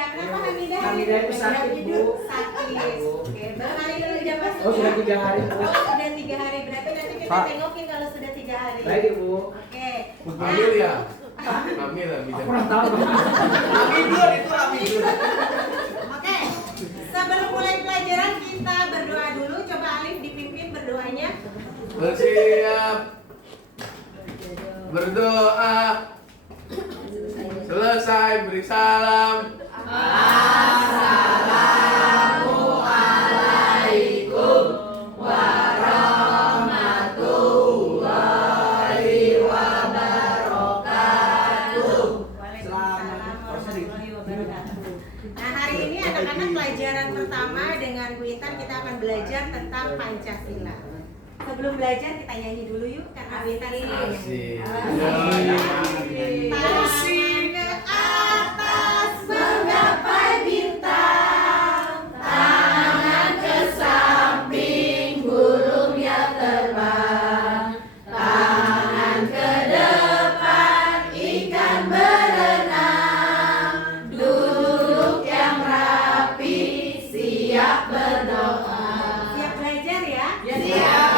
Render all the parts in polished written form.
Hamidah. Kenapa Hamidah? Hamidah itu sakit, Bu. Sakit. Oke, berapa hari dulu jam masuk? Oh, sudah 3 hari, Bu. Oh, sudah 3 hari. Berarti nanti kita tengokin kalau sudah 3 hari. Baik, Bu. Oke. Hamil ya? Hamil ya, bisa. Kurang tahu. Hamil itu hamil. Oke. Sebelum mulai pelajaran kita berdoa dulu. Coba Alif dipimpin berdoanya. Bersiap. Berdoa. Selesai beri salam. Assalamualaikum warahmatullahi wabarakatuh. Waalaikumsalam warahmatullahi wabarakatuh. Nah, hari ini anak-anak pelajaran pertama dengan Bu Intan kita akan belajar tentang Pancasila. Sebelum belajar kita nyanyi dulu yuk karena Bu Intan Asik. Tangan ke atas menggapai bintang, tangan ke samping burung yang terbang, tangan ke depan ikan berenang, duduk yang rapi siap berdoa. Siap belajar ya? Siap.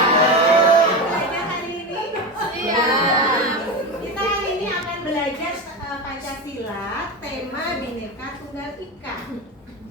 Belajar hari ini? Siap. Kita hari ini akan belajar Pancasila, tema Bhinneka Tunggal Ika.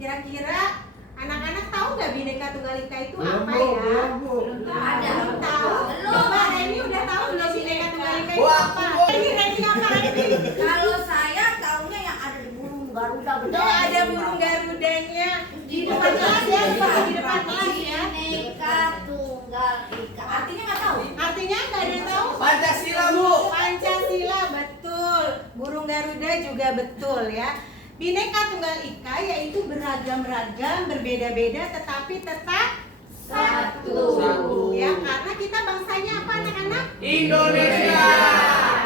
Kira-kira anak-anak tahu nggak Bhinneka Tunggal Ika itu apa ya? Belum tahu. Mbak Reni udah tahu belum Bhinneka Tunggal Ika itu apa? Reni apa Reni? Kalau saya taunya yang ada di burung Garuda Oh, ada burung garudanya di depan kelas ya, di depan kelas ya. Bhinneka Tunggal Ika. Artinya nggak tahu. Artinya nggak ada yang tahu? Pancasila, Bu. Pancasila betul, burung Garuda juga betul ya. Bhinneka Tunggal Ika yaitu beragam-ragam, berbeda-beda tetapi tetap satu. Ya, karena kita bangsanya apa anak-anak? Indonesia.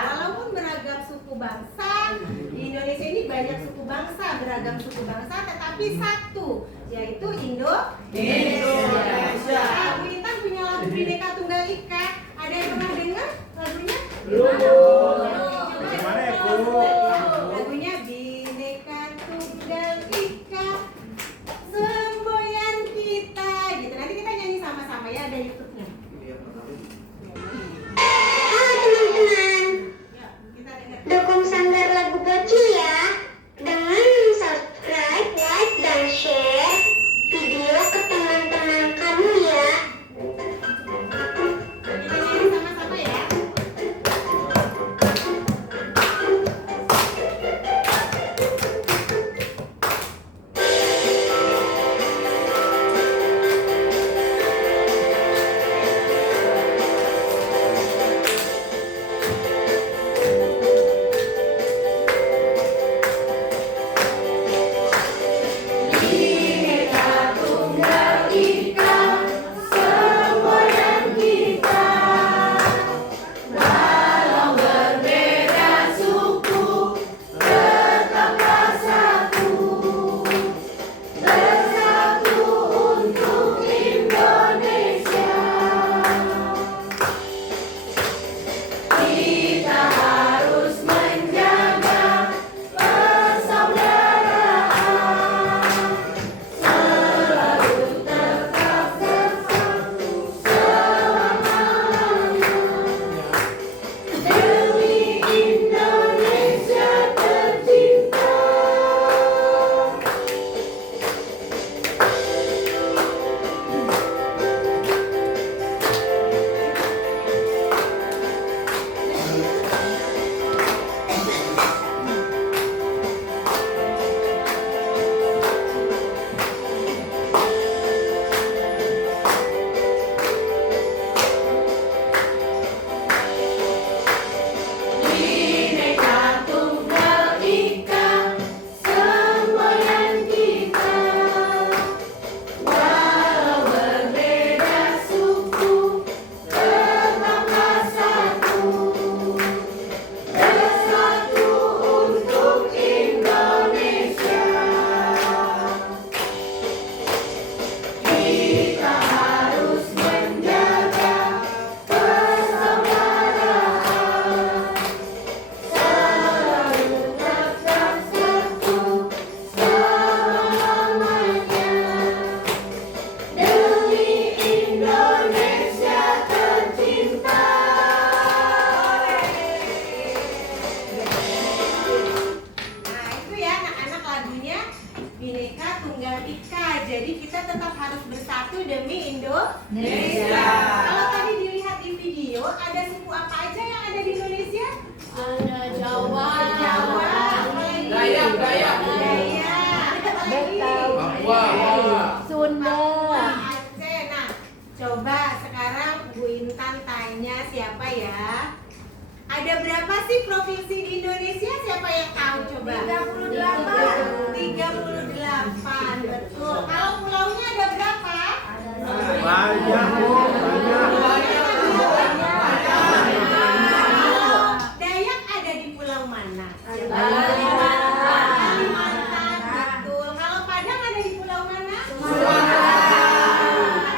Walaupun beragam suku bangsa, di Indonesia ini banyak suku bangsa, beragam suku bangsa tetapi satu, yaitu Indonesia. Nah, Bu Intan punya lagu Bhinneka Tunggal Ika. Ada yang pernah dengar lagunya? Gimana ya, Bu? Lagunya Bhinneka Tunggal Ika, semboyan kita. Gitu. Nanti kita nyanyi sama-sama ya, ada YouTube-nya. Halo teman-teman, Ya, kita dengar. dukung Sanggar Lagu Bocil ya dengan subscribe, like, dan share video ke teman-teman kamu ya. Kita nyanyi sama-sama ya. ada suku apa aja yang ada di Indonesia? Ada Jawa. Jawa. Dayak. Dayak. Papua. Sunda. Aceh. Nah, coba sekarang Bu Intan tanya siapa ya? Ada berapa sih provinsi di Indonesia? Siapa yang tahu coba? 38. 38, betul. Kalau pulaunya ada berapa? Banyak. Dayak ada di pulau mana? Kalimantan. Kalimantan, betul. Kalau Padang ada di pulau mana?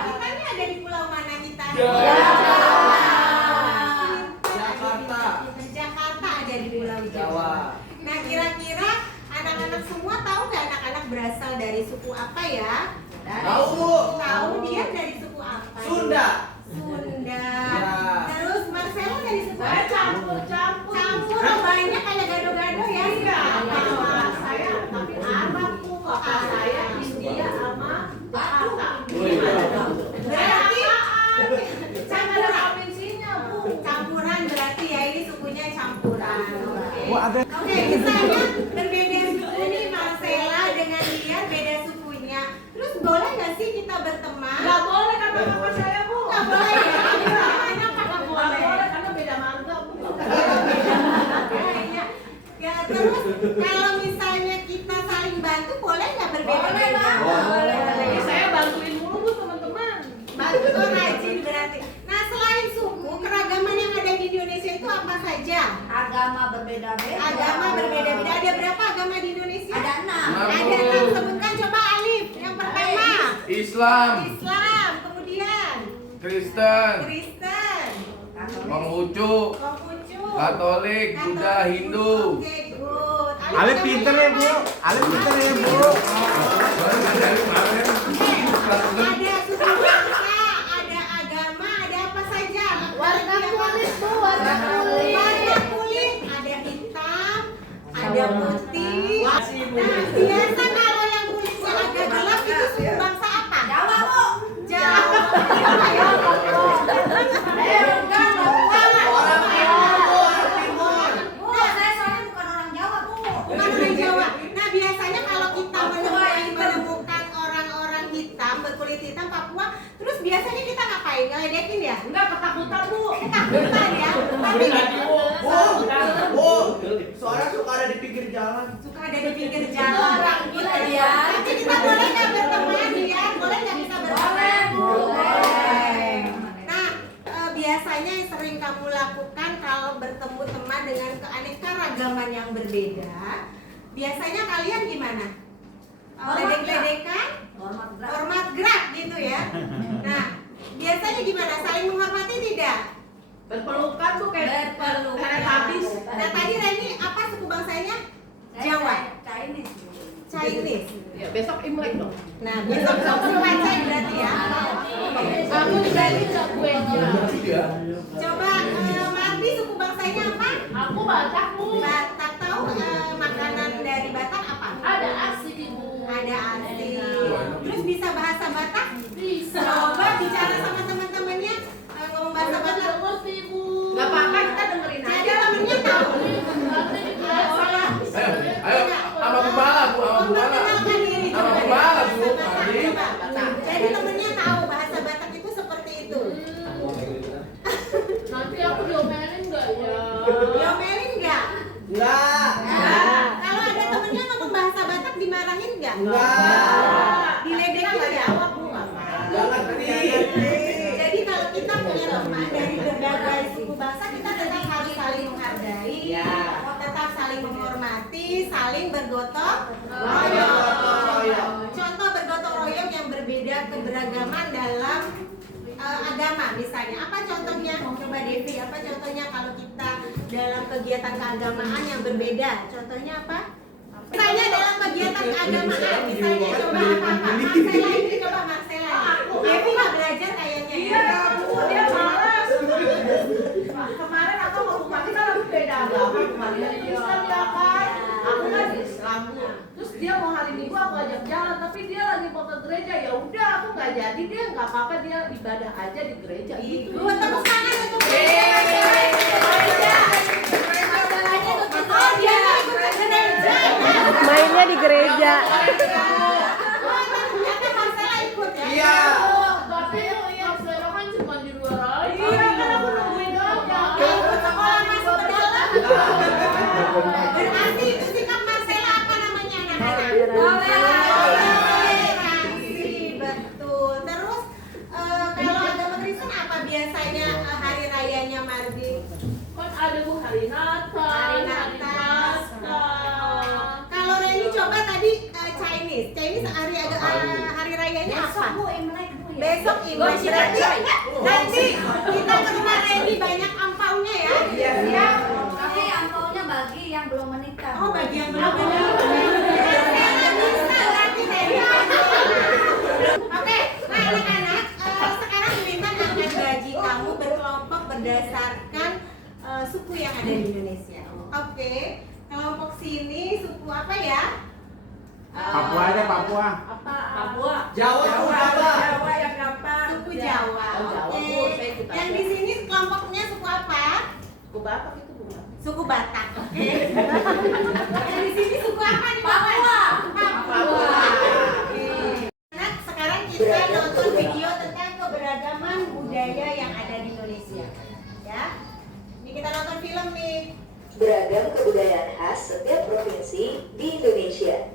Kita ini ada di pulau mana kita? Jakarta ada di pulau Jawa. Nah, kira-kira anak-anak semua tahu nggak anak-anak berasal dari suku apa ya? Tahu, Bu. Tahu dia dari suku apa? Sunda. Sunda. Ya. Terus Marcelo dari suku apa? Campur. Campur, oh, banyak kayak gado-gado ya? Iya. Saya tapi Arab tuh kakak saya India sama Jakarta. Berarti campuran. provinsinya, Bu. Campuran berarti ya, ini sukunya campuran. Oke. Oh, ada. Oke, misalnya berbeda suku nih, Marcella dengan dia beda sukunya. Terus boleh nggak sih kita berteman? Nggak boleh kata bapak saya, Bu. Nggak boleh ya? Kenapa nggak boleh? Karena beda mangga, Bu. Kayaknya. Ya, terus kalau misalnya kita saling bantu, boleh nggak berbeda-beda? Boleh. Jadi saya bantuin mulu, Bu, teman-teman. Bantu tuh rajin berarti. Nah, selain suku, keragaman yang ada di Indonesia itu apa saja? Agama berbeda-beda. Agama berbeda-beda. Ada berapa agama di Indonesia? Ada 6. Ada 6. Sebutkan coba Alif. Yang pertama, Islam, Islam. Kemudian Kristen, Kristen, Konghucu, Konghucu, Katolik, Buddha, Hindu. Oke, good. Alif pinter ya, Bu. Alif pinter ya, Bu. Ada suku bangsa, ada agama, ada apa saja? Warna kulit, Bu. Warna kulit. Warna kulit, ada hitam, ada putih. Nah, biasa kalau yang kulitnya agak gelap itu suku bangsa apa? Jawa, Bu. Jawa. Enggak, Bu. Orang Timur. Bu, saya soalnya bukan orang Jawa, Bu. Bukan orang Jawa. Nah, biasanya kalau kita menemukan orang-orang hitam berkulit hitam Papua, terus biasanya kita ngapain? Ngeledekin ya? Enggak, ketakutan, Bu. Ketakutan ya? Tapi Bu, soalnya suka ada di pinggir jalan. suka ada di pinggir jalan. Orang gila dia. Tapi kita boleh nggak berteman ya? Boleh nggak kita berteman? Boleh. Nah, biasanya yang sering kamu lakukan kalau bertemu teman dengan keanekaragaman yang berbeda, biasanya kalian gimana? Ledek-ledekan? Hormat gerak. Hormat gerak gitu ya. Nah, biasanya gimana? Saling menghormati tidak? Berpelukan, Bu, kayak Berpelukan. kayak habis. Nah, tadi Reni apa suku bangsanya? Jawa. Chinese. Chinese. Ya, besok Imlek dong. Nah, besok suku Aceh berarti ya. Aku dibagi kuenya. Coba Mardi suku bangsanya apa? Aku Batak, Bu. Batak. Tahu makanan dari Batak apa? Ada asik, Bu. Ada asi. Terus bisa bahasa Batak? Bisa. Coba bicara sama teman-temannya ngomong bahasa Batak. ngerti, Bu. Gak apa-apa, kita dengerin aja. Jadi temennya tahu. Ayo, sama Gembala, Bu, sama Gembala. Memperkenalkan diri Sama coba. Gembala, Bu. Coba. Jadi temennya tahu bahasa Batak itu seperti itu. Nanti aku diomelin nggak ya? Diomelin nggak? Enggak. Kalau ada temennya ngomong bahasa Batak dimarahin nggak? Enggak. Diledekin nggak? Jangan Jadi kalau kita punya teman dari berbagai suku bangsa, kita tetap harus saling menghargai, tetap saling menghormati, saling bergotong royong. Contoh bergotong royong yang berbeda keberagaman dalam agama misalnya. Apa contohnya? Coba Devi, apa contohnya kalau kita dalam kegiatan keagamaan yang berbeda? Contohnya apa? Misalnya dalam kegiatan keagamaan, misalnya coba apa-apa? Marcella ini coba Marcella. Devi nggak belajar kayaknya ya? Iya, Bu. Dia malas. Kemarin aku mau rumah kita tapi beda agama. Kemarin dari Kristen ya kan. Aku kan Islam, Bu. Terus dia mau hari Minggu aku ajak jalan, tapi dia lagi mau ke gereja. Ya udah, aku nggak jadi, dia nggak apa-apa, dia ibadah aja di gereja gitu. Ibu tepuk tangan untuk Masalahnya untuk Oh, dia ikut ke gereja. Mainnya di gereja. Oh, ternyata Marcella ikut ya? Iya. Tapi yang Marcella kan cuma di luar aja. Iya, kan aku nungguin doang. Ikut sekolah masuk ke dalam. Berarti itu sikap Marcella apa namanya anak-anak? Toleransi, betul. Terus kalau agama Kristen apa biasanya hari rayanya Mardi? Kan ada Bu hari Natal, Hari Natal. Kalau Reni coba tadi Chinese. Chinese hari rayanya apa? Bu Imlek Bu ya. Besok Imlek. Berarti nanti kita ke rumah Reni banyak angpaunya ya. Iya. Tapi angpaunya bagi yang belum menikah. Oh, bagi yang belum menikah. Bisa berarti Reni. Oke, nah anak-anak, sekarang Wintan akan gaji kamu berkelompok berdasarkan suku yang ada di Indonesia. Oke, kelompok sini suku apa ya? Papua aja, Papua. Papua. Jawa tuh apa? Suku Jawa. Oh, Jawa, Oke. Bu, saya ikut Yang di sini kelompoknya suku apa? Ke Batak itu Bu. Suku Batak. Oke. Yang di sini suku apa nih? Papua. Papua. Oke. Nah, sekarang kita nonton video tentang keberagaman budaya yang ada di Indonesia. Ya. Ini kita nonton film nih. Beragam kebudayaan khas setiap provinsi di Indonesia.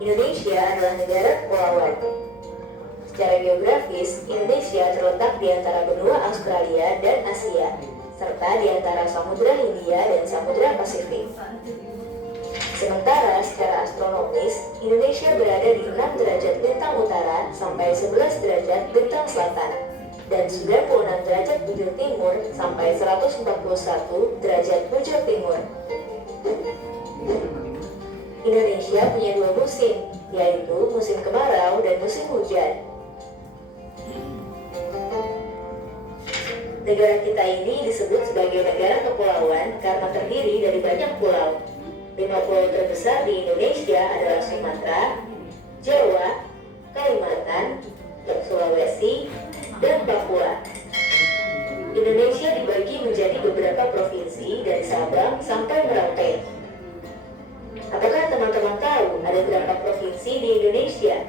Indonesia adalah negara kepulauan. Secara geografis, Indonesia terletak di antara benua Australia dan Asia, serta di antara Samudra Hindia dan Samudra Pasifik. Sementara secara astronomis, Indonesia berada di 6 derajat bintang utara sampai 11 derajat bintang selatan, dan 96 derajat bujur timur sampai 141 derajat bujur timur. Indonesia punya 2 musim, yaitu musim kemarau dan musim hujan. Negara kita ini disebut sebagai negara kepulauan karena terdiri dari banyak pulau. 5 pulau terbesar di Indonesia adalah Sumatera, Jawa, Kalimantan, Sulawesi, dan Papua. Indonesia dibagi menjadi beberapa provinsi dari Sabang sampai Merauke. Apakah teman-teman tahu ada berapa provinsi di Indonesia?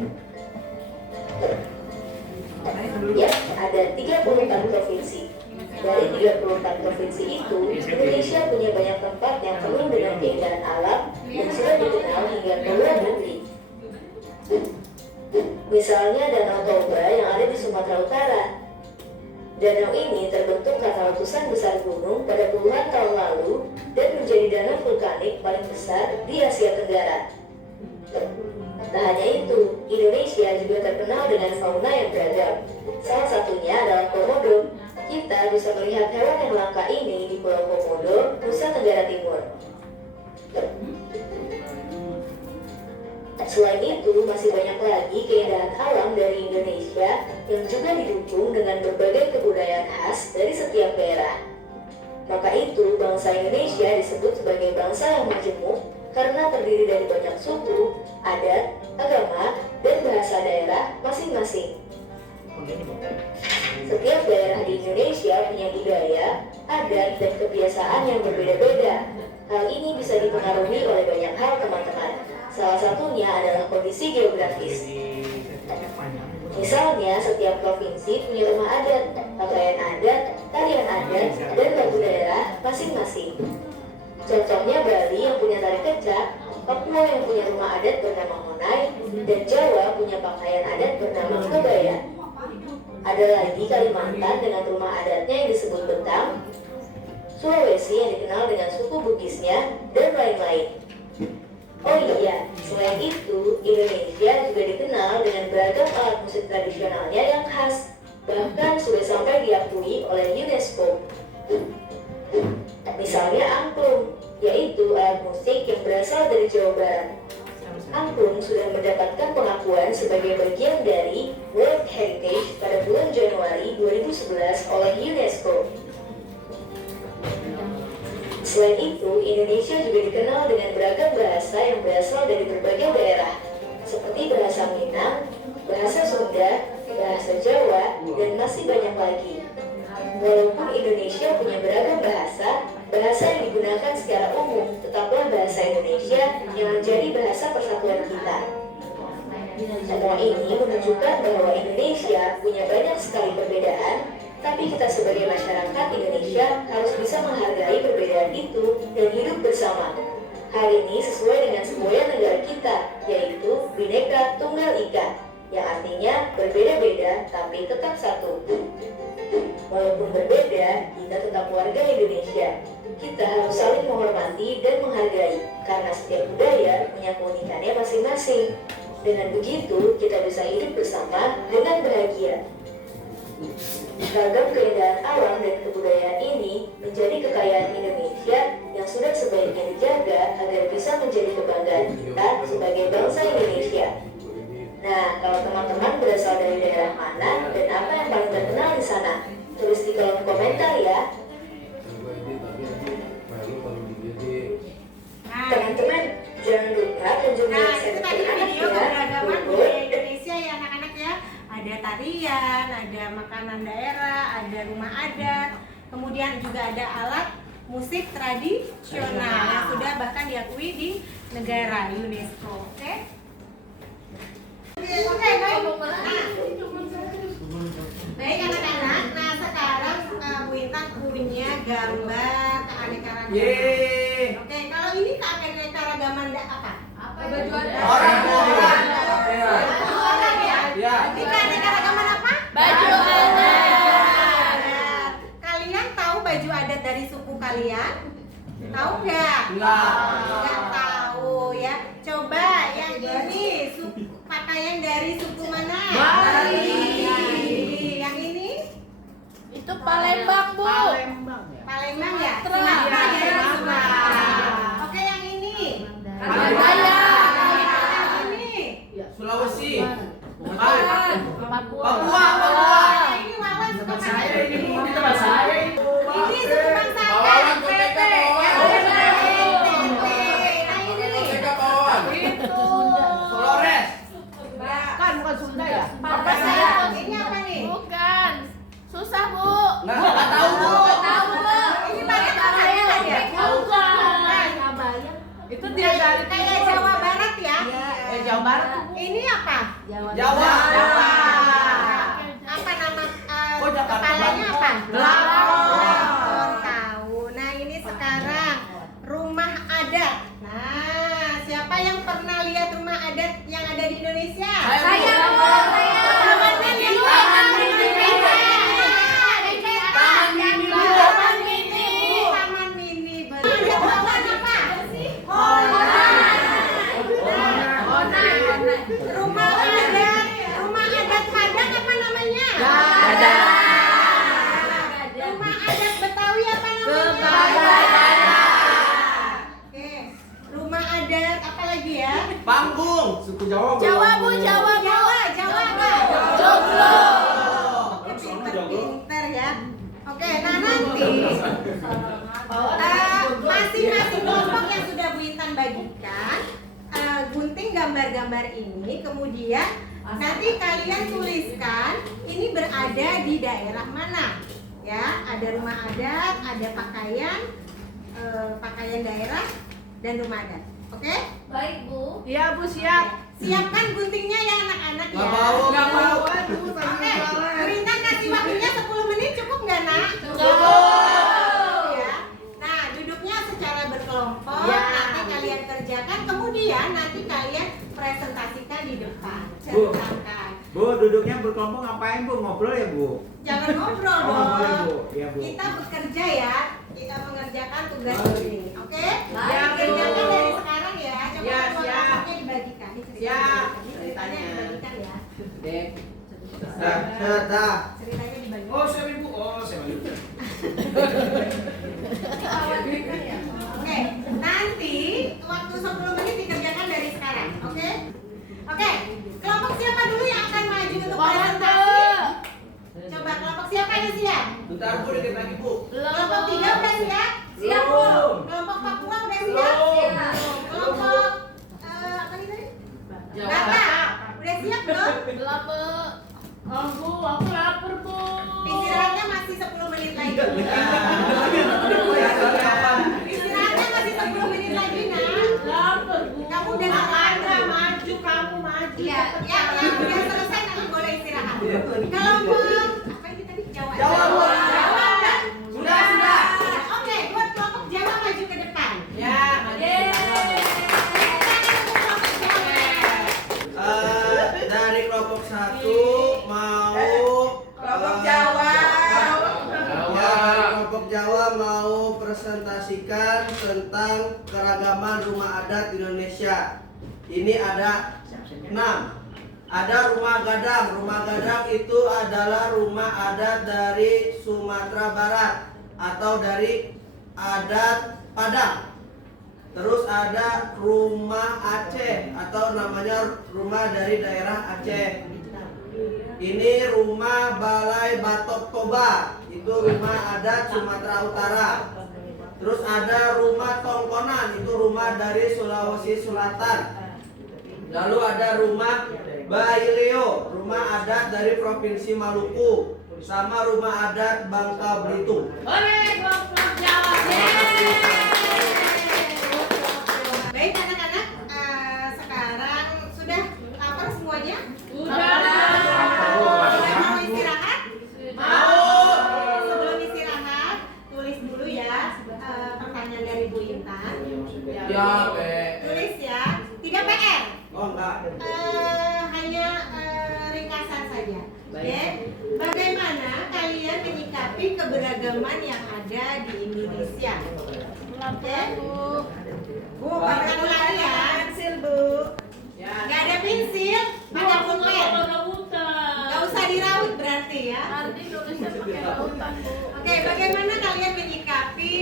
Ya, ada 34 provinsi. Dari 34 provinsi itu, Indonesia punya banyak tempat yang penuh dengan keindahan alam yang sudah dikenal hingga ke luar negeri. Misalnya Danau Toba yang ada di Sumatera Utara. Danau ini terbentuk karena letusan besar gunung pada puluhan tahun lalu dan menjadi danau vulkanik paling besar di Asia Tenggara. Tak hanya itu, Indonesia juga terkenal dengan fauna yang beragam. Salah satunya adalah komodo. Kita bisa melihat hewan yang langka ini di Pulau Komodo, Nusa Tenggara Timur. Selain itu, masih banyak lagi keindahan alam dari Indonesia yang juga didukung dengan berbagai kebudayaan khas dari setiap daerah. Maka itu, bangsa Indonesia disebut sebagai bangsa yang majemuk karena terdiri dari banyak suku, adat, agama, dan bahasa daerah masing-masing. Setiap daerah di Indonesia punya budaya, adat, dan kebiasaan yang berbeda-beda. Hal ini bisa dipengaruhi oleh banyak hal, teman-teman. Salah satunya adalah kondisi geografis. Misalnya, setiap provinsi punya rumah adat, pakaian adat, tarian adat, dan lagu daerah masing-masing. Contohnya Bali yang punya tari kecak, Papua yang punya rumah adat bernama Honai, dan Jawa punya pakaian adat bernama kebaya. Ada lagi Kalimantan dengan rumah adatnya yang disebut Bentang, Sulawesi yang dikenal dengan suku Bugisnya, dan lain-lain. Oh iya, selain itu, Indonesia juga dikenal dengan beragam alat musik tradisionalnya yang khas, bahkan sudah sampai diakui oleh UNESCO. Misalnya angklung, yaitu alat musik yang berasal dari Jawa Barat. Angklung sudah mendapatkan pengakuan sebagai bagian dari World Heritage pada bulan Januari 2011 oleh UNESCO. Selain itu, Indonesia juga dikenal dengan beragam bahasa yang berasal dari berbagai daerah, seperti bahasa Minang, bahasa Sunda, bahasa Jawa, dan masih banyak lagi. Walaupun Indonesia punya beragam bahasa, bahasa yang digunakan secara umum tetaplah bahasa Indonesia yang menjadi bahasa persatuan kita. Semua ini menunjukkan bahwa Indonesia punya banyak sekali perbedaan, tapi kita sebagai masyarakat Indonesia harus bisa menghargai perbedaan itu dan hidup bersama. Hal ini sesuai dengan semboyan negara kita, yaitu Bhinneka Tunggal Ika, yang artinya berbeda-beda tapi tetap satu. Walaupun berbeda, kita tetap warga Indonesia. Kita harus saling menghormati dan menghargai, karena setiap budaya punya keunikannya masing-masing. Dengan begitu, kita bisa hidup bersama dengan bahagia. Ragam keindahan alam dan kebudayaan ini menjadi kekayaan Indonesia yang sudah sebaiknya dijaga agar bisa menjadi kebanggaan kita sebagai bangsa Indonesia. Nah, kalau teman-teman berasal dari daerah mana dan apa yang paling terkenal di sana, tulis di kolom komentar ya. Teman-teman, jangan lupa kunjungi Nah, website itu tadi video keberagaman budaya Indonesia ya anak-anak ya. Ada tarian, ada makanan daerah, ada rumah adat, kemudian juga ada alat musik tradisional yang sudah bahkan diakui di negara UNESCO. Oke? Oke, baik. Nah, baik anak-anak. Nah, sekarang Bu Intan punya gambar keanekaragaman. Yeay. Oke, kalau ini keanekaragaman apa? Baju adat. Orang orang. Orang ya? Ya. Ini keanekaragaman apa? Baju adat. Kalian tahu baju adat dari suku kalian? Tahu nggak? Enggak. Nggak tahu ya. Coba yang ini pakaian dari suku mana? Bali. Yang ini? Itu Palembang, Bu. Palembang ya? Sumatera. Sumatera ya? Sumatera. Sumatera. Oke, yang ini? Jaya. Yang ini? Sulawesi. Papua. Papua. Ini Wawan suka Tempat saya pakai. ini, ini tempat saya. Ini suku bangsa Bawahan apa? Koteka Yang Bawahan. benar, TT. Nah ini nih. Koteka Bawahan. Itu. Flores. Kan bukan Sunda ya? Apa saya? Ini apa nih? Bukan. Susah, Bu. Nggak tahu bu. Tahu, Bu. Ini pakai pakaian ya? Bukan. Itu dia dari Kayak Jawa Barat ya? Jawa Barat tuh. Ini apa? Jawa. Apa nama Oh, Jakarta. kepalanya apa? Lakon. Lakon, tahu. Nah ini sekarang rumah adat. Nah siapa yang pernah lihat rumah adat yang ada di Indonesia? Saya, Bu. Saya. Taman Mini. Taman Mini. Taman Mini, Bu. Taman Mini. Taman Mini. Ada pohon apa? Rumah adat Padang apa namanya? Padang. Rumah adat Betawi apa namanya? Oke. Rumah adat apa lagi ya? Panggung. Suku Jawa. Jawa, Bu. Jawa, Bu. Jawa apa? Joglo. Oke, pinter-pinter ya. Oke, nah nanti masing-masing kelompok yang sudah Bu Intan bagikan gunting gambar-gambar ini, kemudian nanti kalian tuliskan ini berada di daerah mana ya. Ada rumah adat, ada pakaian daerah dan rumah adat. Oke? Baik, Bu. Iya, Bu, siap. Siapkan guntingnya ya anak-anak ya. Nggak mau. Nggak mau, aduh, Oke, Bu Intan kasih waktunya 10 menit cukup nggak nak? Cukup. Ya. Nah, duduknya secara berkelompok, Ya. nanti kalian kerjakan, kemudian nanti kalian presentasikan di depan. Bu. Ceritakan. Bu, duduknya berkelompok ngapain Bu? Ngobrol ya Bu? Jangan ngobrol Oh, boleh, dong. Bu. Iya, Bu. Kita bekerja ya, kita mengerjakan tugas ini. Oke? Ya, Bu. Kerjakan dari sekarang ya. Coba Ya, semua siap. kelompoknya dibagikan. Ini ceritanya Siap. dibagikan. Ini ceritanya dibagikan ya. Dah. Ceritanya dibagikan. Oh, saya ibu. Oh, saya ibu. Oke, nanti waktu 10 menit dikerjakan dari sekarang, oke? Oke, kelompok siapa dulu yang akan maju untuk presentasi? Coba kelompok siapa yang siap? Bentar bu, dikit lagi bu. Kelompok 3 udah siap? Siap, Bu. Kelompok Papua udah siap? Siap. Kelompok apa nih tadi? Batak. Udah siap belum? Belum, Bu. Oh, Bu, aku lapar, Bu. Istirahatnya masih 10 menit lagi. Istirahatnya masih 10 menit lagi, Nak. Lapar, Bu. Kamu udah Makanya maju, kamu maju. Iya, yang udah selesai nanti boleh istirahat. Kelompok apa ini tadi? Jawa. Jawa, Bu. Jawa udah. Sudah. Oke, buat kelompok Jawa maju ke depan. Ya, maju. Dari kelompok 1 mau Kelompok Jawa. Ya, dari kelompok Jawa mau presentasikan tentang keragaman rumah adat Indonesia. Ini ada 6. Ada rumah gadang. Rumah gadang itu adalah rumah adat dari Sumatera Barat atau dari adat Padang. Terus ada rumah Aceh atau namanya rumah dari daerah Aceh. Ini rumah Balai Batok Toba, itu rumah adat Sumatera Utara. Terus ada rumah Tongkonan, itu rumah dari Sulawesi Selatan. Lalu ada rumah Baileo, rumah adat dari Provinsi Maluku, sama rumah adat Bangka Belitung. Oleh kelompok Jawa. Baik anak-anak, sekarang sudah lapar semuanya? Mau istirahat? Sebelum istirahat, tulis dulu ya pertanyaan dari Bu Intan. Ya, Tulis ya, tidak PR. Oh enggak. Hanya ringkasan saja. Oke. Bagaimana kalian menyikapi keberagaman yang ada di Indonesia? Oke. Bu, pakai lari ya. Pensil, Bu. Gak ada pensil, pakai pulpen. Gak usah diraut berarti ya. Nanti nulisnya pakai lautan, Bu. Oke, bagaimana kalian menyikapi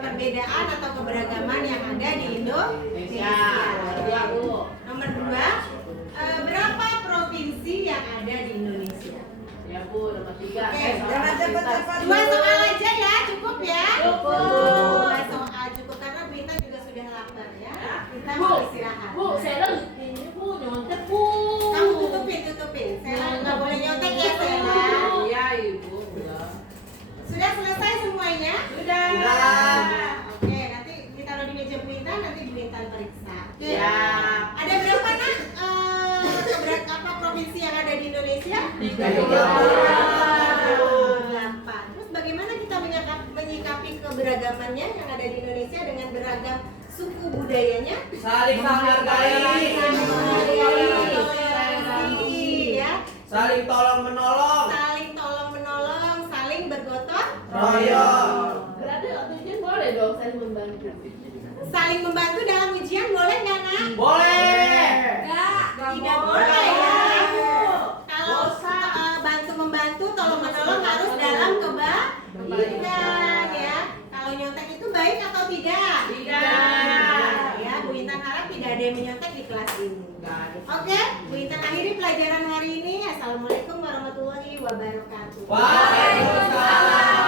perbedaan atau keberagaman yang ada di Indonesia? Ya, Bu. Nomor 2, berapa provinsi yang ada di Indonesia? Ya, Bu, nomor 3. Oke, jangan cepat-cepat. 2 soal aja ya, cukup ya? Cukup. 2 soal cukup karena Bu Intan juga sudah lapar ya. Kita Bu, mau istirahat. Bu, Sela ini, Bu, nyontek, Bu. Kamu tutupin. Sela nggak boleh nyontek ya, Sela. Iya, Ibu. Sudah selesai semuanya? Sudah. Oke, nanti kita taruh di meja Bu Intan, nanti Bu Intan periksa. Oke. Ya. Ada berapa nak apa provinsi yang ada di Indonesia? 8. Terus bagaimana kita menyikapi keberagamannya yang ada di Indonesia dengan beragam suku budayanya? Saling menghargai. Ya. Saling tolong menolong. Saling tolong menolong, saling bergotong Royong. Berarti waktu ujian boleh dong saya membantu. saling membantu dalam ujian boleh nggak nak? Boleh. Tidak boleh ya. Kalau bantu-membantu, tolong-menolong harus dalam kebaikan ya. Kalau nyontek itu baik atau tidak? Tidak. Ya, Bu Intan harap tidak ada yang menyontek di kelas ini. Oke, Bu Intan akhiri pelajaran hari ini. Assalamualaikum warahmatullahi wabarakatuh. Waalaikumsalam.